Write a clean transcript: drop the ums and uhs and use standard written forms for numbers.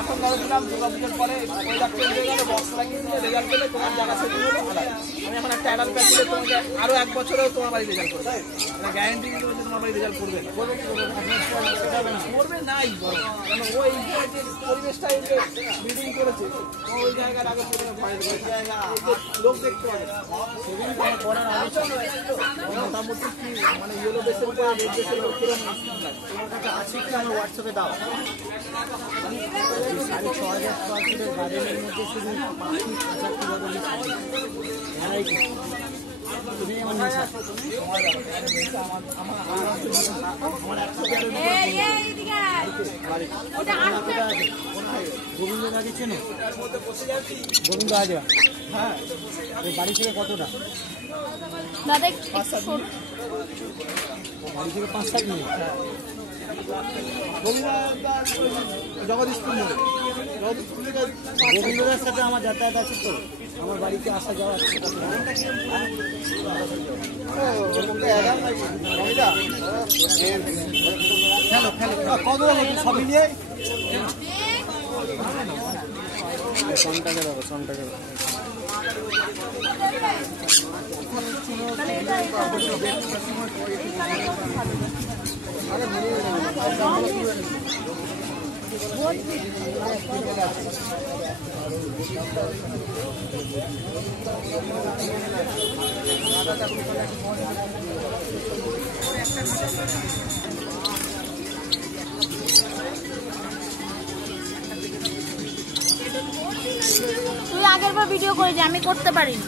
এখন ধরে দিলাম দুর্গাপুজোর পরে ওয়েদার চেঞ্জ হয়ে গেলে বক্স লাগিয়ে দিলে রেজাল্ট পেলে তোমার জায়গা সেটিং হলো। আমি এখন একটা অ্যাডাল্ট প্যাক দিলে তোমাকে আরও 1 বছরেও তোমার বাড়ি রেজাল্ট করবে, গ্যারেন্টি দিতে হচ্ছে তোমার বাড়ি রেজাল্ট করবে করবে নাই বড়, কারণ ওই যে পরিবেশটা ব্রিডিং করেছে ওই জায়গার আগে ভয় লোক দেখতে পাবে মোটামুটি কি মানে ইয়েলো বেসের উপরে রেড বেসের উপর কিরকম তোমার কাছে আছে কি আমার হোয়াটসঅ্যাপে দাও। 6,500 স্কোয়ার ফিটের গার্ডেনের মধ্যে শুধু পাখি খাঁচা কীভাবে তুমি আমার নেশা গোবিন্দ গাড়ি চেনো? গোবিন্দ হাজরা, হ্যাঁ বাড়ি থেকে কতটা? বাড়ি থেকে 5-7 মিনিট। জগদীশপুর মোড়ে গোবিন্দদার সাথে আমার যাতায়াত আছে তো, আমার বাড়িতে আসা যাওয়া আছে। কত সব মিলিয়ে সনটাকে দেবো, সনটাকে দেবো। তুই আগের বার ভিডিও করেছি, আমি করতে পারিনি।